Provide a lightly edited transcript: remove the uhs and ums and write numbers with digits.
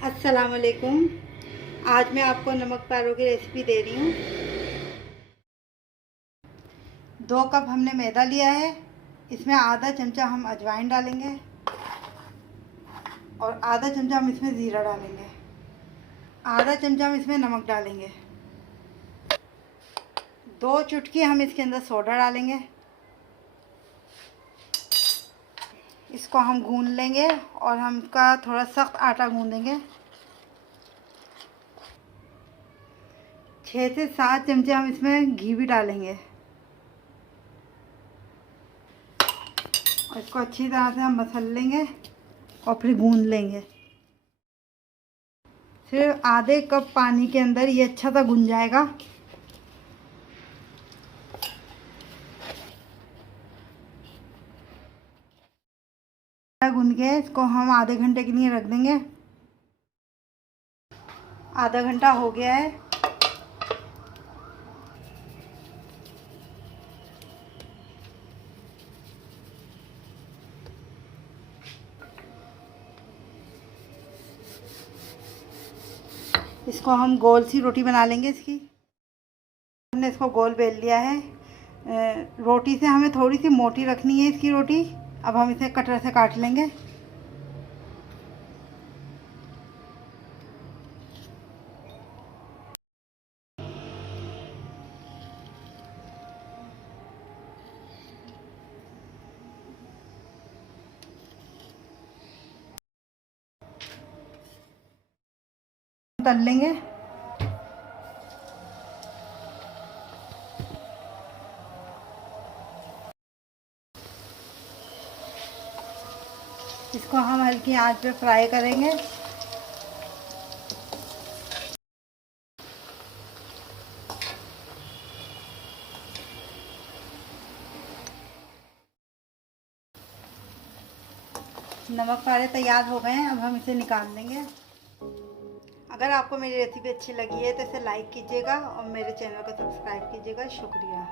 अस्सलाम वालेकुम। आज मैं आपको नमक पारो की रेसिपी दे रही हूँ। 2 कप हमने मैदा लिया है। इसमें आधा चमचा हम अजवाइन डालेंगे और आधा चमचा हम इसमें ज़ीरा डालेंगे। आधा चमचा हम इसमें नमक डालेंगे। 2 चुटकी हम इसके अंदर सोडा डालेंगे। इसको हम गूंद लेंगे और हम इसका थोड़ा सख्त आटा गूंदेंगे। 6 से 7 चमचे हम इसमें घी भी डालेंगे और इसको अच्छी तरह से हम मसल लेंगे और फिर गूंद लेंगे। फिर आधे कप पानी के अंदर ये अच्छा सा गूंद जाएगा। गूंद के इसको हम आधे घंटे के लिए रख देंगे। आधा घंटा हो गया है। इसको हम गोल सी रोटी बना लेंगे। इसकी हमने इसको गोल बेल लिया है। रोटी से हमें थोड़ी सी मोटी रखनी है इसकी रोटी। अब हम इसे कटर से काट लेंगे। तल लेंगे। इसको हम हल्की आंच पे फ्राई करेंगे। नमक पारे तैयार हो गए हैं। अब हम इसे निकाल लेंगे। अगर आपको मेरी रेसिपी अच्छी लगी है तो इसे लाइक कीजिएगा और मेरे चैनल को सब्सक्राइब कीजिएगा। शुक्रिया।